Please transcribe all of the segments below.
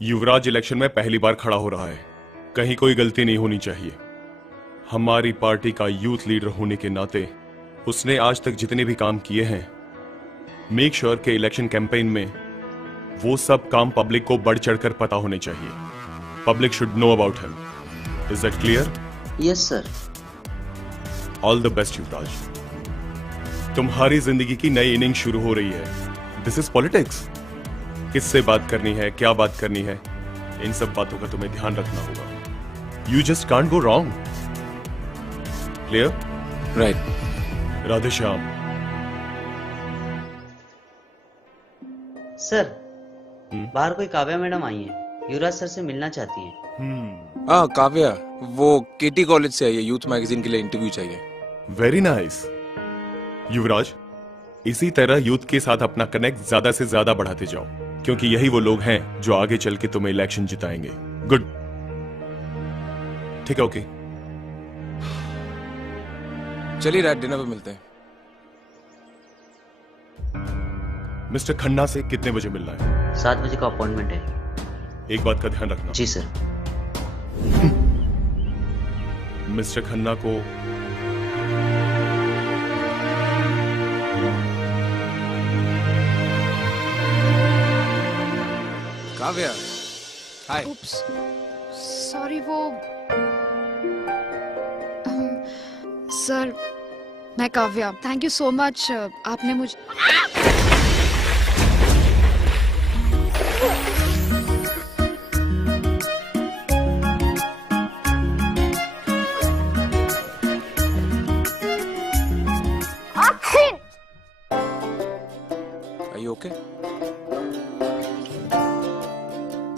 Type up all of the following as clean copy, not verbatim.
युवराज election में पहली बार खड़ा हो रहा है, कहीं कोई गलती नहीं होनी चाहिए। हमारी पार्टी का यूथ लीडर होने के नाते उसने आज तक जितने भी काम किए हैं, मेक श्योर के इलेक्शन कैंपेन में वो सब काम पब्लिक को बढ़ चढ़कर पता होने चाहिए। Public should know about him. Is that clear? Yes sir. All the best Yuvraj. तुम्हारी जिंदगी की नई इनिंग शुरू हो रही है। This is politics. किससे बात करनी है, क्या बात करनी है, इन सब बातों का तुम्हें ध्यान रखना होगा। You just can't go wrong. Clear? Right. Radhe Shyam. Sir, बाहर कोई काव्या मैडम आई हैं, युवराज सर से मिलना चाहती हैं। हाँ काव्या, वो केटी कॉलेज से आई है, यूथ मैगजीन के लिए इंटरव्यू चाहिए। Very nice. युवराज, इसी तरह यूथ के साथ अपना कनेक्ट ज्यादा से ज्यादा बढ़ाते जाओ, क्योंकि यही वो लोग हैं जो आगे चल के तुम्हें इलेक्शन जिताएंगे। गुड। ठीक है, ओके। चलिए रात डिनर पे मिलते हैं। मिस्टर खन्ना से कितने बजे मिलना है? 7 बजे का अपॉइंटमेंट है। एक बात का ध्यान रखना। जी सर। मिस्टर खन्ना को काव्या, हाय। Oops. सॉरी वो सर, मैं Kavya. Thank you so much. आपने मुझे Are you okay?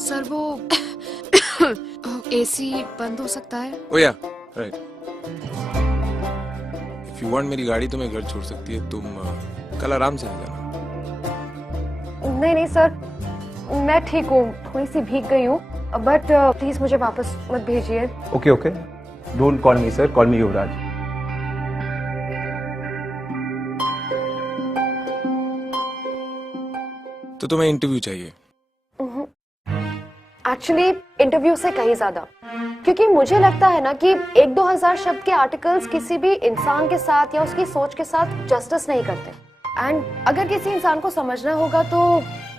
सर वो एसी बंद हो सकता है? Oh yeah, right. If you want मेरी गाड़ी तुम्हें घर छोड़ सकती है, तुम कल आराम से आ जाना। नहीं नहीं सर, मैं ठीक हूँ, थोड़ी सी भीग गई हूँ, बट प्लीज मुझे वापस मत भेजिए। Okay okay, don't call me sir, call me Yuvraj. तो तुम्हें इंटरव्यू चाहिए? एक्चुअली इंटरव्यू से कहीं ज्यादा, क्योंकि मुझे लगता है ना कि 1-2 हजार शब्द के आर्टिकल्स किसी भी इंसान के साथ या उसकी सोच के साथ जस्टिस नहीं करते। एंड अगर किसी इंसान को समझना होगा तो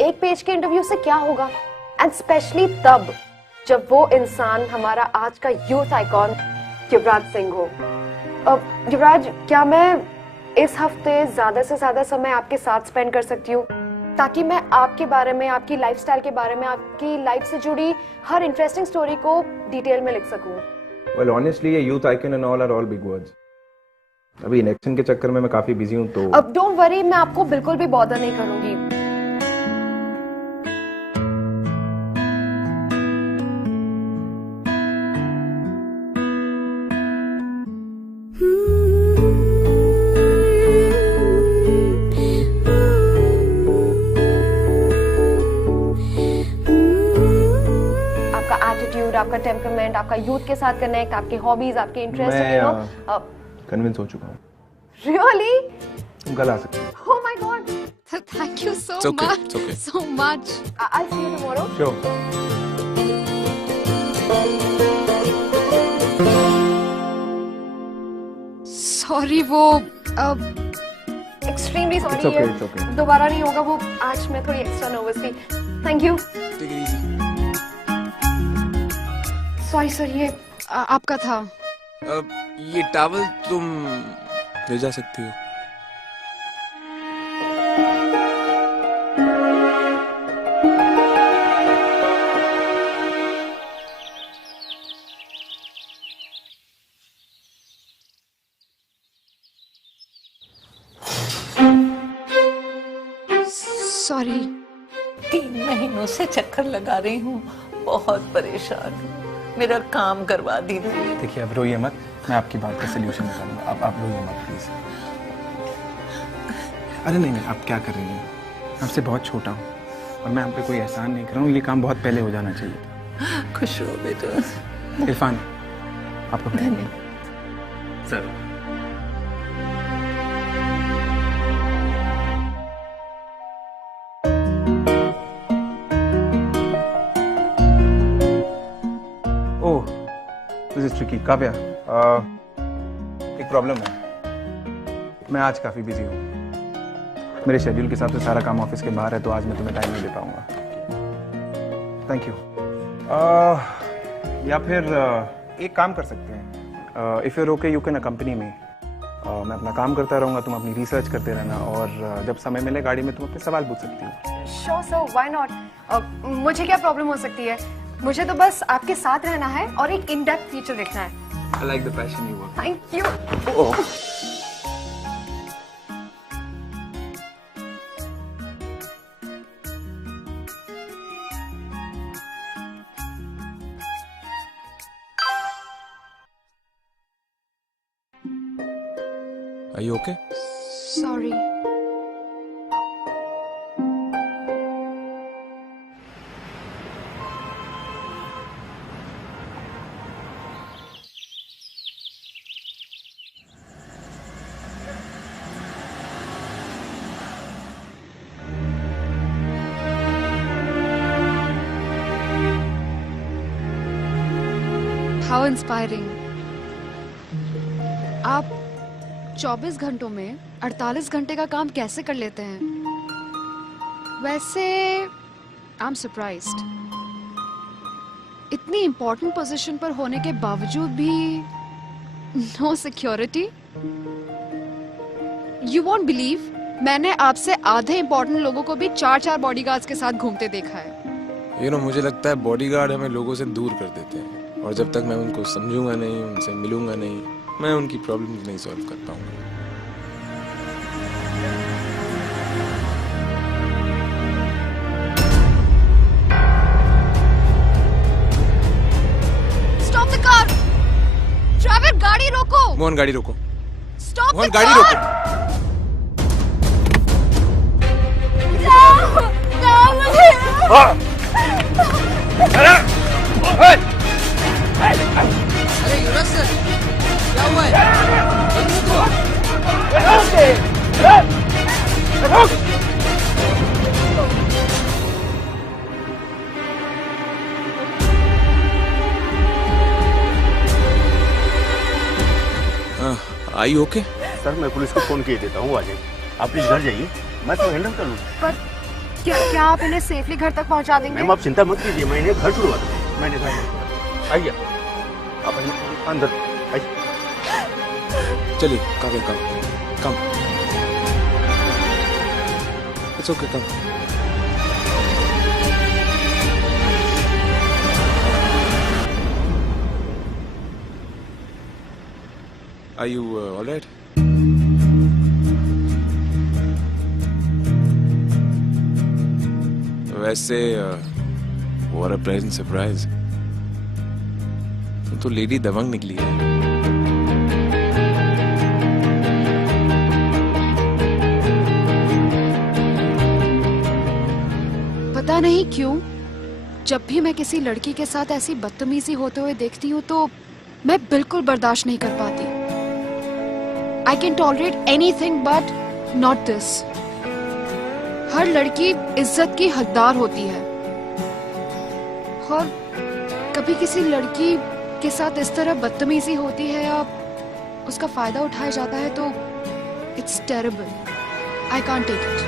एक पेज के इंटरव्यू से क्या होगा, एंड स्पेशली तब जब वो इंसान हमारा आज का यूथ आइकॉन युवराज सिंह हो। युवराज, क्या मैं इस हफ्ते ज्यादा से ज्यादा समय आपके साथ स्पेंड कर सकती हूँ, ताकि मैं आपके बारे में, आपकी लाइफस्टाइल के बारे में, आपकी लाइफ से जुड़ी हर इंटरेस्टिंग स्टोरी को डिटेल में लिख सकूं? वेल ऑनेस्टली ये youth icon and all are all big words. अभी इलेक्शन के चक्कर में मैं काफी बिजी हूं, तो अब डोंट वरी, मैं आपको बिल्कुल भी बॉदर नहीं करूंगी। आपका टेम्परामेंट, आपका यूथ के साथ कनेक्ट, आपके हॉबीज, आपके इंटरेस्ट, यू नो। कन्विंस हो चुका हूं। रियली? तुम कल आ सकते हो। Oh my god, thank you so It's okay, much. it's okay. So much. I see you tomorrow. Sure. Sorry वो extremely It's sorry, okay, it's okay. दोबारा नहीं होगा। वो आज मैं थोड़ी एक्स्ट्रा नर्वस थी। Thank you. Take it easy. Sorry sir, ये आपका था। ये टॉवल तुम ले जा सकती हो। सॉरी। 3 महीनों से चक्कर लगा रही हूँ, बहुत परेशान हूँ, मेरा काम करवा दीजिए। देखिए अब रोइए मत, मैं आपकी बात का सलूशन निकालूंगा। अब आप रोइए मत प्लीज। अरे नहीं नहीं, आप क्या कर रही हैं? मैं आपसे बहुत छोटा हूँ और मैं आप पे कोई एहसान नहीं कर रहा हूँ। ये काम बहुत पहले हो जाना चाहिए था। खुश हो बेटा। इरफान, आपको धन्यवाद sir. This is tricky. Kavya, एक प्रॉब्लम है, मैं आज काफ़ी बिजी हूँ। मेरे शेड्यूल के हिसाब से सारा काम ऑफिस के बाहर है, तो आज मैं तुम्हें टाइम नहीं दे पाऊंगा। Thank you. या फिर एक काम कर सकते हैं, if you're okay you can accompany मी। मैं अपना काम करता रहूँगा, तुम अपनी रिसर्च करते रहना, और जब समय मिले गाड़ी में तुम अपने सवाल पूछ सकती हो। Sure sir, why not. मुझे क्या प्रॉब्लम हो सकती है? मुझे तो बस आपके साथ रहना है और एक इन डेप्थ फीचर देखना है। I like the passion you work. Thank you. Are you okay? Sorry. How inspiring. आप 24 घंटों में 48 घंटे का काम कैसे कर लेते हैं? वैसे आई एम सरप्राइज्ड। इतनी इंपॉर्टेंट पोजीशन पर होने के बावजूद भी no security. You won't believe, मैंने आपसे आधे इंपॉर्टेंट लोगों को भी 4-4 बॉडीगार्ड्स के साथ घूमते देखा है। मुझे लगता है बॉडीगार्ड हमें लोगों से दूर कर देते हैं, और जब तक मैं उनको समझूंगा नहीं, उनसे मिलूंगा नहीं, मैं उनकी प्रॉब्लम नहीं सॉल्व कर पाऊंगा। Stop the car! ड्राइवर, गाड़ी रोको! मोहन, गाड़ी रोको। स्टॉप मोहन, द गाड़ी कार! रोको। अरे युवराज सर, क्या हुआ है? Are you okay? सर मैं पुलिस को फोन किए देता हूँ, आ जाइए। आप प्लीज घर जाइए, मैं तो हैंडल कर लूँ। पर क्या आप इन्हें सेफली घर तक पहुंचा देंगे? मैम आप चिंता मत कीजिए, मैं इन्हें घर छुड़वा दूँगा। मैंने घर आइए, आप अंदर आइए। चलिए, कम कम। It's okay, come. Are you all right? वैसे what a pleasant surprise. तुम तो लेडी दबंग निकली है। पता नहीं क्यों, जब भी मैं किसी लड़की के साथ ऐसी बदतमीजी होते हुए देखती हूँ तो मैं बिल्कुल बर्दाश्त नहीं कर पाती। I can tolerate anything but not this. हर लड़की इज्जत की हकदार होती है, और कभी किसी लड़की के साथ इस तरह बदतमीजी होती है या उसका फायदा उठाया जाता है तो it's terrible. I can't take it.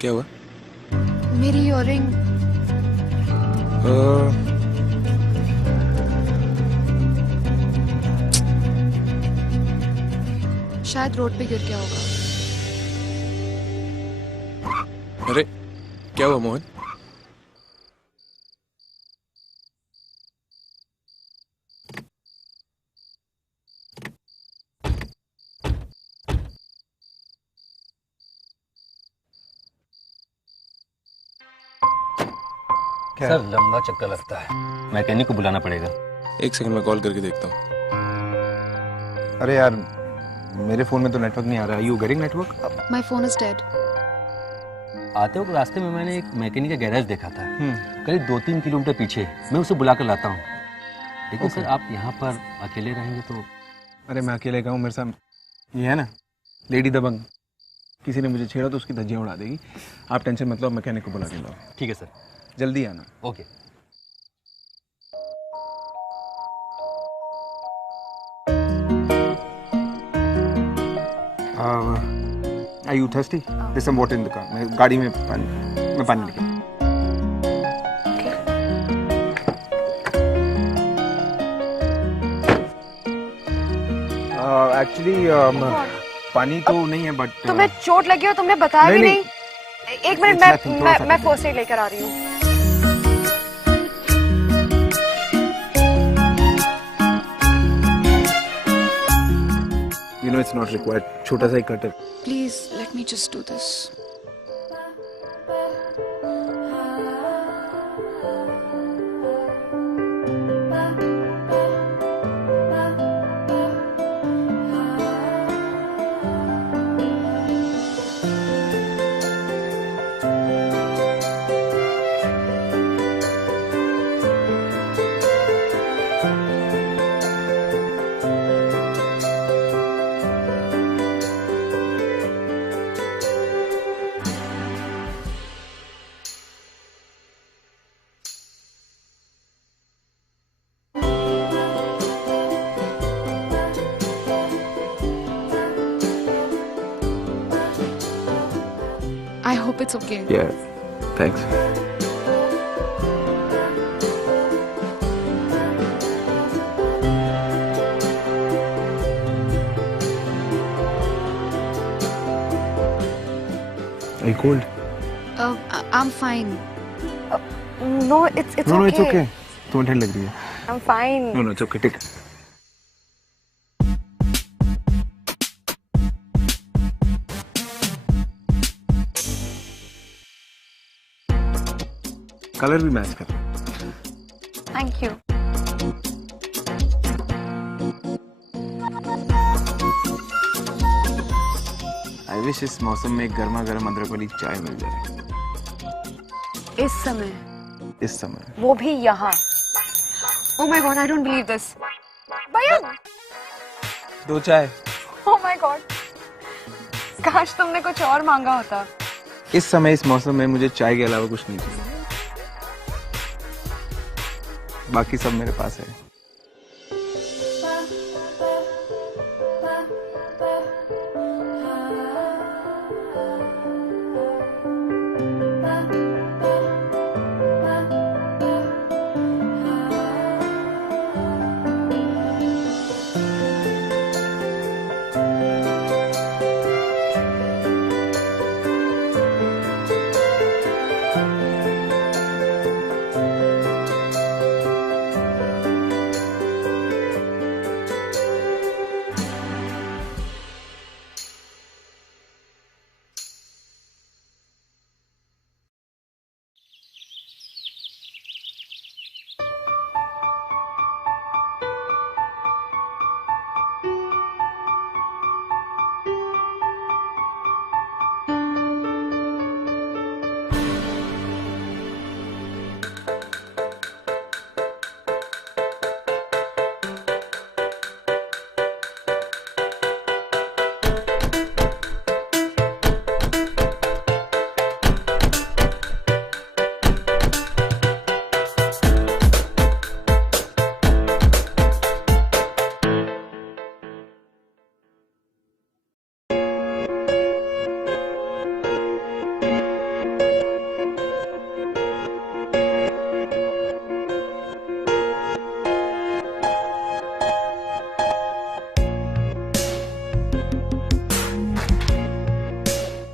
क्या हुआ? मेरी इयररिंग शायद रोड पे गिर गया होगा। अरे क्या हुआ मोहन? सर लंबा चक्कर लगता है, मैकेनिक को बुलाना पड़ेगा। एक सेकंड में कॉल करके देखता हूँ। अरे यार, मेरे फोन में तो नेटवर्क नहीं आ रहा है। You getting network? My phone is dead. आते वक्त रास्ते में मैंने एक मैकेनिक का गैरेज देखा था, करीब 2-3 किलोमीटर पीछे। मैं उसे बुला कर लाता हूँ। लेकिन सर आप यहाँ पर अकेले रहेंगे तो अरे मैं अकेले गया हूँ, मेरे साथ ये है ना लेडी दबंग, किसी ने मुझे छेड़ा तो उसकी धज्जियाँ उड़ा देगी। आप टेंशन मत लो, मैकेनिक को बुला के लाओ। ठीक है सर। जल्दी आना। Okay. Are you thirsty? There's some water in the car. मैं गाड़ी में पानी लेके। Actually पानी तो नहीं है बट तुम्हें चोट लगी हो, तुमने बताया भी नहीं। एक मिनट, मैं फर्स्ट एड लेकर आ रही हूँ। You know it's not required. छोटा सा ही कट है। Please let me just do this. I hope it's okay. Yeah, thanks. Are you cold? I'm fine. No, it's okay. No, it's okay. तुम्हें ठंड लग रही है। I'm fine. No, it's okay. Take it. Colour भी match कर। Thank you. I wish इस मौसम में गर्मा गर्म अदरक वाली चाय मिल जाए। इस समय वो भी यहाँ। Oh my God, I don't believe this. भैया। 2 चाय। Oh my God. काश तुमने कुछ और मांगा होता। इस समय इस मौसम में मुझे चाय के अलावा कुछ नहीं चाहिए। बाकी सब मेरे पास है।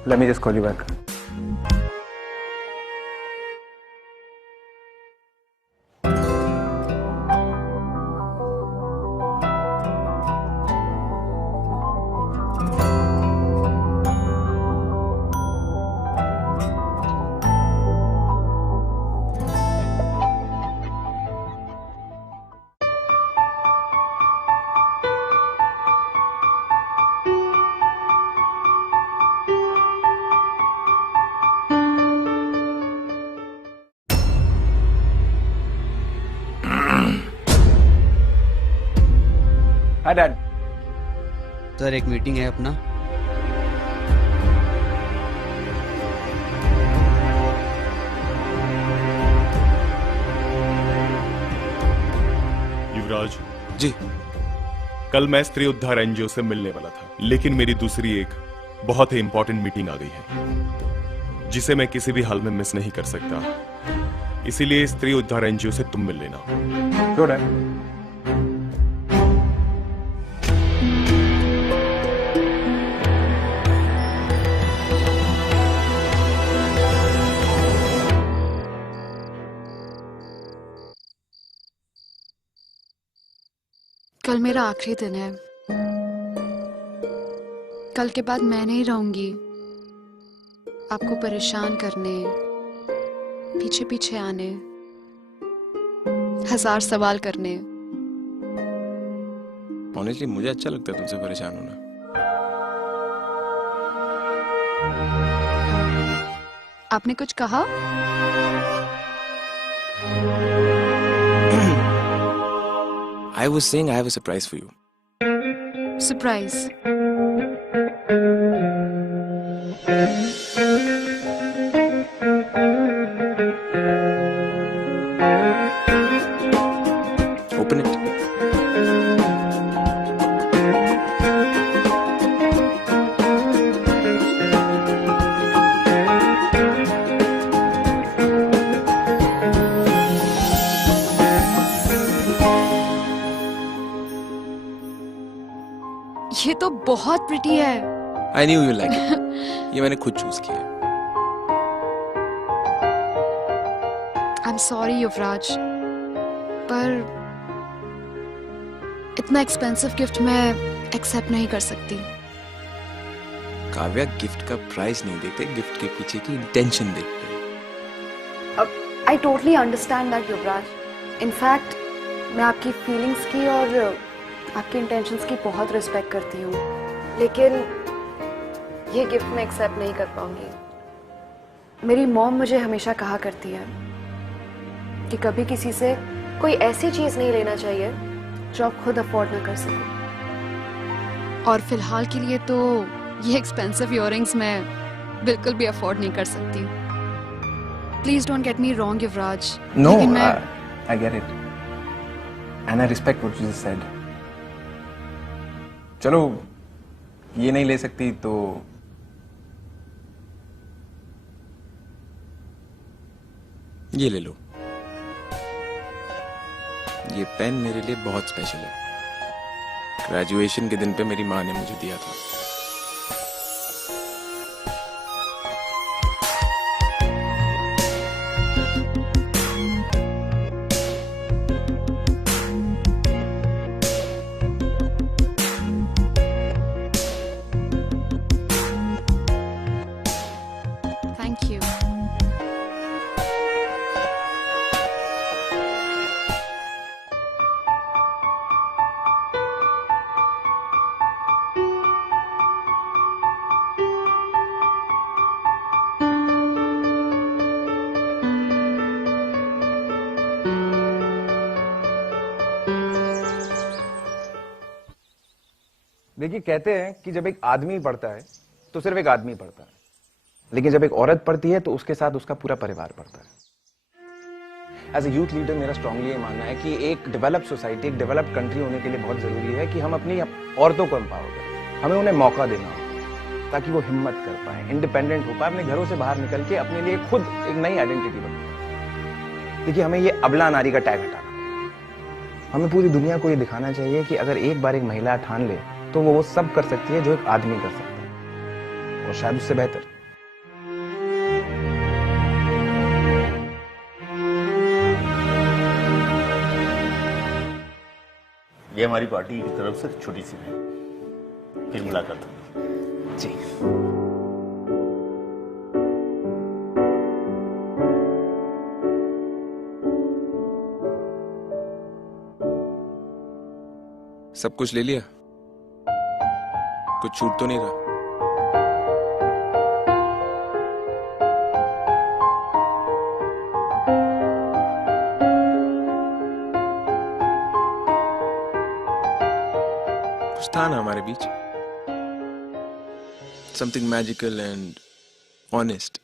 Let me just call you back. Hi, Dad. Sir एक मीटिंग है अपना। युवराज जी। कल मैं स्त्री उद्धार एनजीओ से मिलने वाला था, लेकिन मेरी दूसरी एक बहुत ही इंपॉर्टेंट मीटिंग आ गई है जिसे मैं किसी भी हाल में मिस नहीं कर सकता। इसीलिए स्त्री उद्धार एनजीओ से तुम मिल लेना। श्योर है। कल मेरा आखिरी दिन है। कल के बाद मैं नहीं रहूंगी आपको परेशान करने, पीछे पीछे आने, 1000 सवाल करने। ऑनेस्टली मुझे अच्छा लगता है तुमसे परेशान होना। आपने कुछ कहा? I was saying I have a surprise for you. Surprise? Open it. ये तो बहुत प्रिटी है। I knew you like it. ये मैंने खुद चूज किया है। I'm sorry युवराज, पर इतना एक्सपेंसिव गिफ्ट मैं एक्सेप्ट नहीं कर सकती। काव्या, गिफ्ट का प्राइस नहीं देखते, गिफ्ट के पीछे की इंटेंशन देखते हैं। I totally understand that Yuvraj. In fact मैं आपकी फीलिंग्स की और आपकी इंटेंशंस की बहुत रिस्पेक्ट करती हूँ, लेकिन ये गिफ्ट मैं एक्सेप्ट नहीं कर पाऊंगी। मेरी मॉम मुझे हमेशा कहा करती है कि कभी किसी से कोई ऐसी चीज नहीं लेना चाहिए जो आप खुद अफोर्ड ना कर सको। और फिलहाल के लिए तो ये एक्सपेंसिव इयररिंग्स मैं बिल्कुल भी अफोर्ड नहीं कर सकती। Please don't get me wrong Yuvraj. No, लेकिन मैं I get it. And I respect what you just said. चलो, ये नहीं ले सकती तो ये ले लो। ये पेन मेरे लिए बहुत स्पेशल है। ग्रेजुएशन के दिन पे मेरी माँ ने मुझे दिया था। Thank you. देखिए, कहते हैं कि जब एक आदमी पढ़ता है तो सिर्फ एक आदमी पढ़ता है, लेकिन जब एक औरत पढ़ती है तो उसके साथ उसका पूरा परिवार पढ़ता है। एज ए यूथ लीडर मेरा स्ट्रांगली ये मानना है कि एक डेवलप्ड सोसाइटी, एक डेवलप्ड कंट्री होने के लिए बहुत जरूरी है कि हम अपनी औरतों को एम्पावर करें। हमें उन्हें मौका देना होगा ताकि वो हिम्मत कर पाए, इंडिपेंडेंट हो पाए, अपने घरों से बाहर निकल के अपने लिए खुद एक नई आइडेंटिटी बनाए। देखिए, हमें ये अबला नारी का टैग हटाना, हमें पूरी दुनिया को ये दिखाना चाहिए कि अगर एक बार एक महिला ठान ले तो वो सब कर सकती है जो एक आदमी कर सकता है, और शायद उससे बेहतर। ये हमारी पार्टी की तरफ से छोटी सी है, फिर मुलाकात होगी। जी। सब कुछ ले लिया? कुछ छूट तो नहीं रहा? कुछ था ना हमारे बीच? something magical and honest.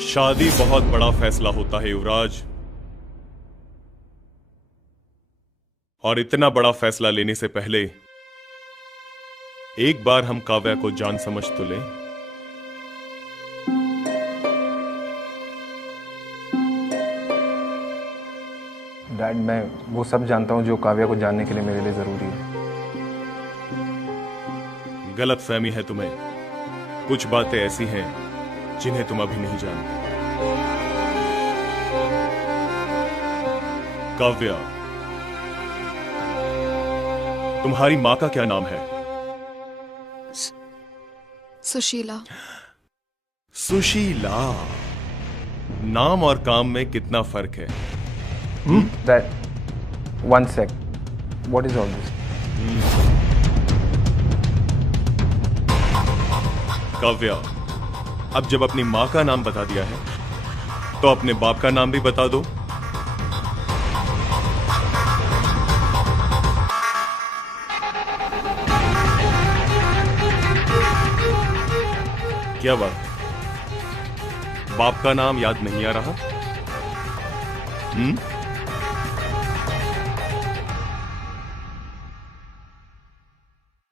शादी बहुत बड़ा फैसला होता है युवराज, और इतना बड़ा फैसला लेने से पहले एक बार हम काव्या को जान समझ तो लें। डैड, मैं वो सब जानता हूँ जो काव्या को जानने के लिए मेरे लिए जरूरी है। गलतफहमी है तुम्हें। कुछ बातें ऐसी हैं जिन्हें तुम अभी नहीं जानते। काव्या, तुम्हारी मां का क्या नाम है? सुशीला। सुशीला। नाम और काम में कितना फर्क है? Dad, one sec. What is all this? Kavya, अब जब अपनी मां का नाम बता दिया है तो अपने बाप का नाम भी बता दो। क्या बात, बाप का नाम याद नहीं आ रहा?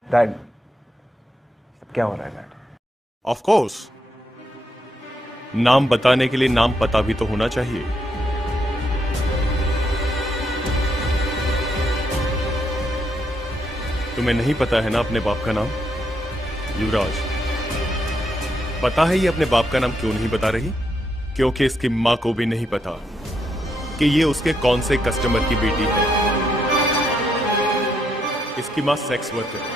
डैड, क्या हो रहा है डैड? ऑफ कोर्स, नाम बताने के लिए नाम पता भी तो होना चाहिए। तुम्हें नहीं पता है ना अपने बाप का नाम? युवराज, पता है ये अपने बाप का नाम क्यों नहीं बता रही? क्योंकि इसकी मां को भी नहीं पता कि ये उसके कौन से कस्टमर की बेटी है। इसकी मां सेक्स वर्कर है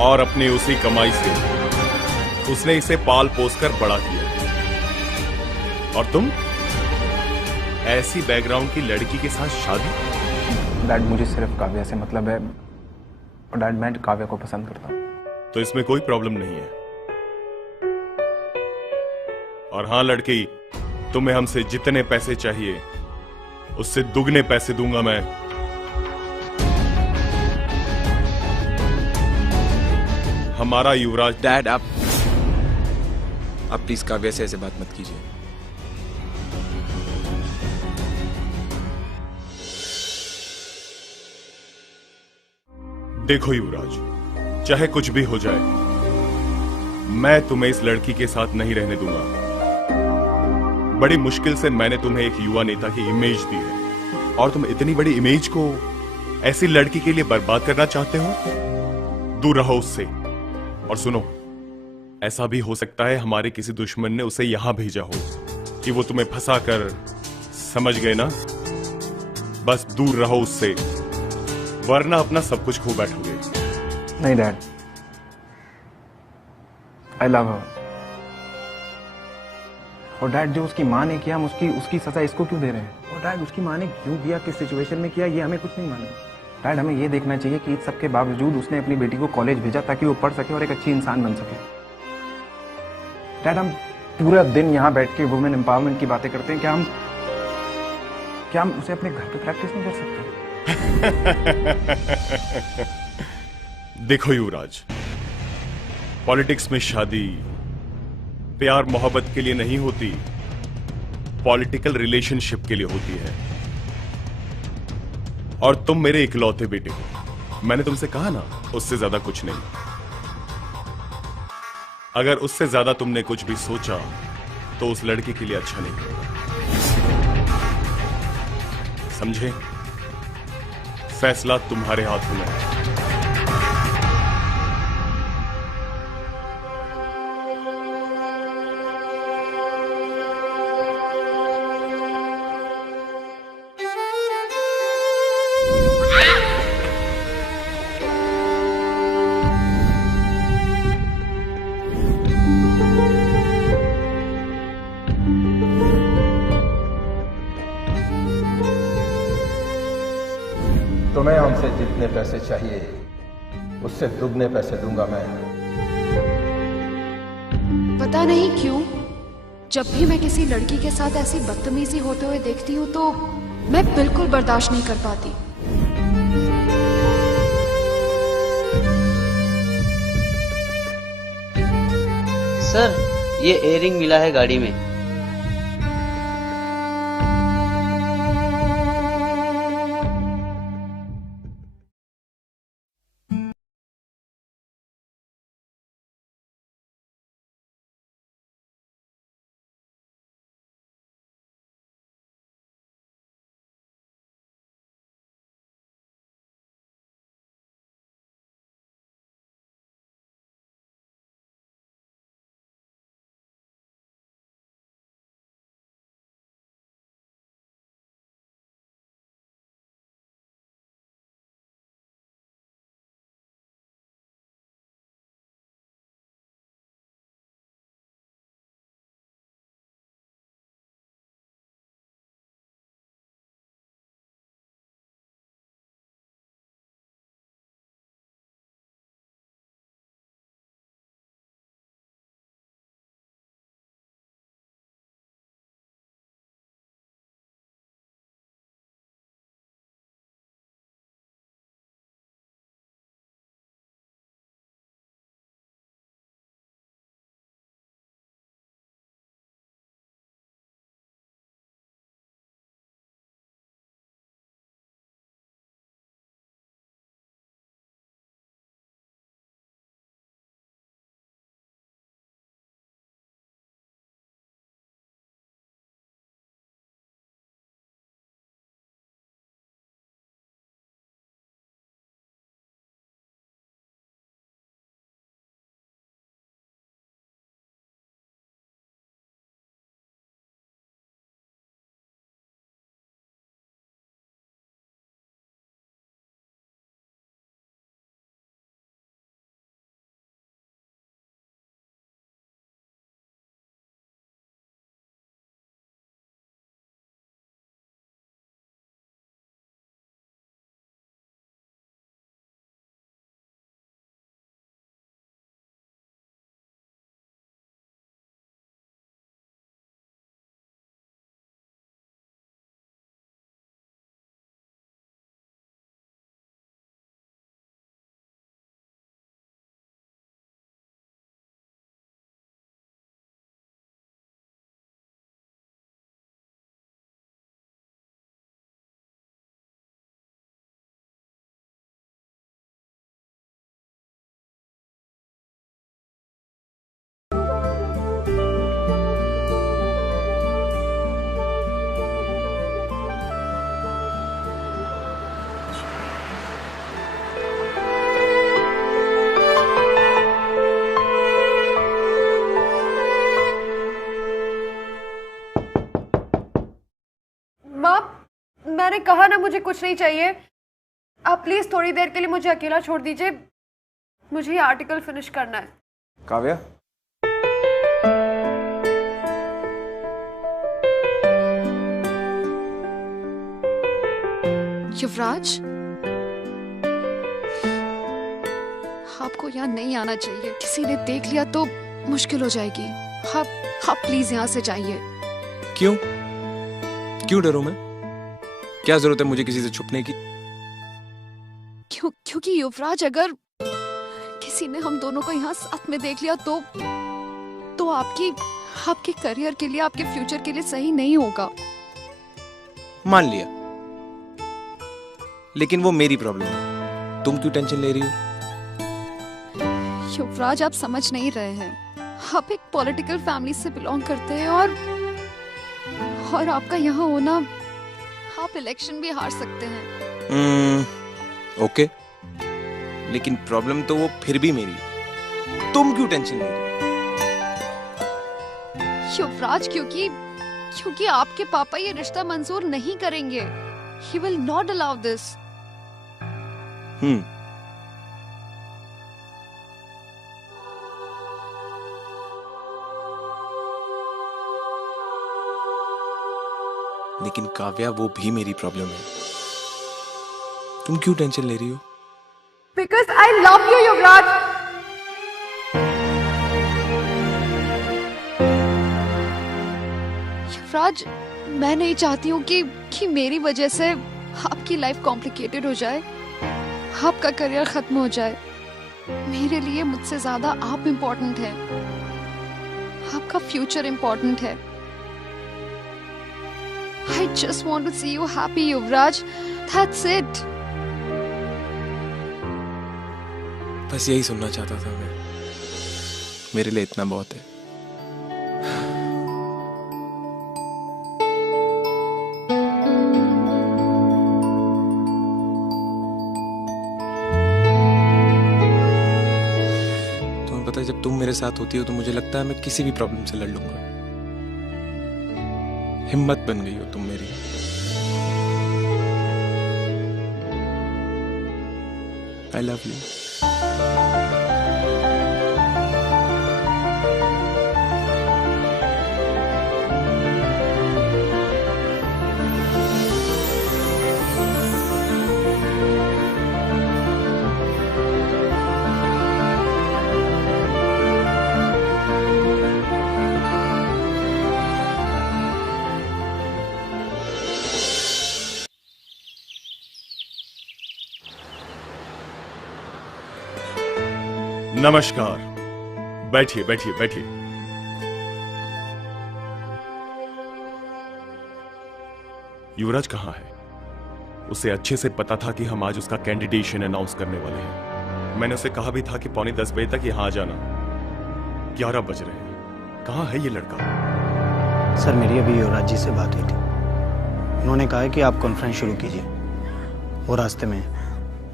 और अपनी उसी कमाई से उसने इसे पाल पोस कर बड़ा किया। और तुम ऐसी बैकग्राउंड की लड़की के साथ शादी? डैड, मुझे सिर्फ काव्या से मतलब है, और डैड मैं काव्या को पसंद करता हूँ। तो इसमें कोई प्रॉब्लम नहीं है। और हां लड़की, तुम्हें हमसे जितने पैसे चाहिए उससे दुगने पैसे दूंगा मैं। हमारा युवराज। डैड, आप प्लीज काव्या से ऐसे बात मत कीजिए। देखो युवराज, चाहे कुछ भी हो जाए, मैं तुम्हें इस लड़की के साथ नहीं रहने दूंगा। बड़ी मुश्किल से मैंने तुम्हें एक युवा नेता की इमेज दी है, और तुम इतनी बड़ी इमेज को ऐसी लड़की के लिए बर्बाद करना चाहते हो? दूर रहो उससे। और सुनो, ऐसा भी हो सकता है हमारे किसी दुश्मन ने उसे यहां भेजा हो कि वो तुम्हें फंसा कर, समझ गए ना? बस दूर रहो उससे, वरना अपना सब कुछ खो बैठोगे। नहीं डैड, आई लव हर। और डैड, जो उसकी माँ ने किया, हम उसकी सजा इसको क्यों दे रहे हैं? और डैड, उसकी माँ ने क्यों किया, किस सिचुएशन में किया, ये हमें कुछ नहीं मालूम। डैड हमें ये देखना चाहिए कि इस सब के बावजूद उसने अपनी बेटी को कॉलेज भेजा ताकि वो पढ़ सके और एक अच्छी इंसान बन सके। डैड हम पूरा दिन यहाँ बैठ के वुमेन एम्पावरमेंट की बातें करते हैं, क्या हम उसे अपने घर पे प्रैक्टिस नहीं कर सकते? देखो युवराज, पॉलिटिक्स में शादी प्यार मोहब्बत के लिए नहीं होती, पॉलिटिकल रिलेशनशिप के लिए होती है। और तुम मेरे इकलौते बेटे हो, मैंने तुमसे कहा ना, उससे ज्यादा कुछ नहीं। अगर उससे ज्यादा तुमने कुछ भी सोचा तो उस लड़की के लिए अच्छा नहीं होगा, समझे? फैसला तुम्हारे हाथों में है। तुम्हें हमसे जितने पैसे चाहिए उससे दुगने पैसे दूंगा मैं। पता नहीं क्यों जब भी मैं किसी लड़की के साथ ऐसी बदतमीजी होते हुए देखती हूँ तो मैं बिल्कुल बर्दाश्त नहीं कर पाती। सर ये एयरिंग मिला है गाड़ी में। मैंने कहा ना मुझे कुछ नहीं चाहिए। आप प्लीज थोड़ी देर के लिए मुझे अकेला छोड़ दीजिए, मुझे ये आर्टिकल फिनिश करना है। काव्या, युवराज, आपको यहाँ नहीं आना चाहिए। किसी ने देख लिया तो मुश्किल हो जाएगी। आप प्लीज यहाँ से जाइए। क्यों? क्यों डरूं मैं? क्या जरूरत है मुझे किसी से छुपने की? क्योंकि युवराज, अगर किसी ने हम दोनों को यहाँ साथ में देख लिया तो आपके करियर के लिए, आपके फ्यूचर के लिए सही नहीं होगा। मान लिया, लेकिन वो मेरी प्रॉब्लम है। तुम क्यों टेंशन ले रही हो? युवराज, आप समझ नहीं रहे हैं। आप एक पॉलिटिकल फैमिली से बिलोंग करते हैं और आपका यहाँ होना, आप इलेक्शन भी हार सकते हैं। ओके, लेकिन प्रॉब्लम तो वो फिर भी मेरी है। तुम क्यों टेंशन ले रही हो? युवराज, क्योंकि आपके पापा ये रिश्ता मंजूर नहीं करेंगे। He will not allow this. लेकिन काव्या, वो भी मेरी प्रॉब्लम है। तुम क्यों टेंशन ले रही हो? Because I love you, युवराज। युवराज, मैं नहीं चाहती हूँ कि मेरी वजह से आपकी लाइफ कॉम्प्लिकेटेड हो जाए, आपका करियर खत्म हो जाए। मेरे लिए मुझसे ज्यादा आप इम्पोर्टेंट हैं, आपका फ्यूचर इम्पोर्टेंट है। I just want to see you happy, Yuvraj. That's it. बस यही सुनना चाहता था मैं। मेरे लिए इतना बहुत है। तुम्हें पता है, जब तुम मेरे साथ होती हो तो मुझे लगता है मैं किसी भी प्रॉब्लम से लड़ लूंगा। हिम्मत बन गई हो तुम मेरी। I love you. नमस्कार। बैठिए बैठिए बैठिए। युवराज कहाँ है? उसे अच्छे से पता था कि हम आज उसका कैंडिडेशन अनाउंस करने वाले हैं। मैंने उसे कहा भी था कि 9:45 बजे तक यहाँ आ जाना। 11 बज रहे हैं। कहाँ है ये लड़का? सर, मेरी अभी युवराज जी से बात हुई थी। उन्होंने कहा है कि आप कॉन्फ्रेंस शुरू कीजिए, वो रास्ते में है।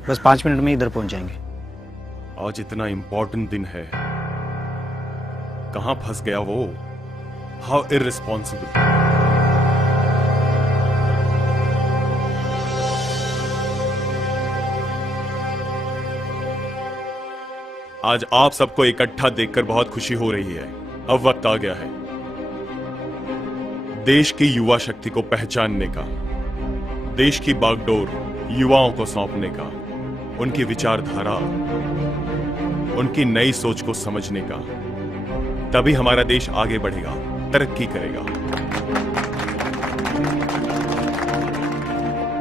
बस 5 मिनट में इधर पहुंच जाएंगे। आज इतना इंपॉर्टेंट दिन है, कहां फंस गया वो? How irresponsible. आज आप सबको इकट्ठा देखकर बहुत खुशी हो रही है। अब वक्त आ गया है देश की युवा शक्ति को पहचानने का, देश की बागडोर युवाओं को सौंपने का, उनकी विचारधारा, उनकी नई सोच को समझने का। तभी हमारा देश आगे बढ़ेगा, तरक्की करेगा।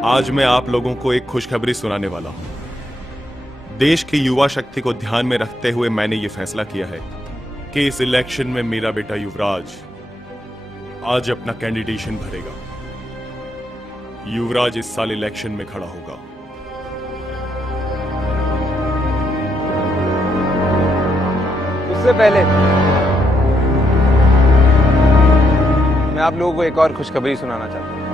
आज मैं आप लोगों को एक खुशखबरी सुनाने वाला हूं। देश की युवा शक्ति को ध्यान में रखते हुए मैंने यह फैसला किया है कि इस इलेक्शन में मेरा बेटा युवराज आज अपना कैंडिडेशन भरेगा। युवराज इस साल इलेक्शन में खड़ा होगा। उससे पहले मैं आप लोगों को एक और खुशखबरी सुनाना चाहता हूं।